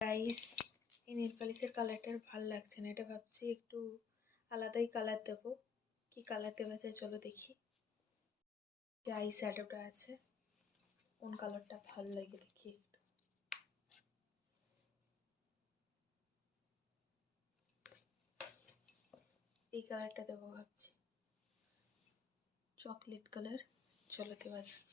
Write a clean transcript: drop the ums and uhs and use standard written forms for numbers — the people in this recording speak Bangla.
গাইস, এই নেল পালিশের কালারটা ভালো লাগছে না, এটা ভাবছি একটু আলাদাই কালার দেবো। কি কালার দেওয়া যায় চলো দেখি। যে আই শ্যাডোটা আছে কোন কালারটা ভালো লাগে দেখি একটু। এই কালারটা দেবো ভাবছি, চকলেট কালার। চলো দেওয়া যাক।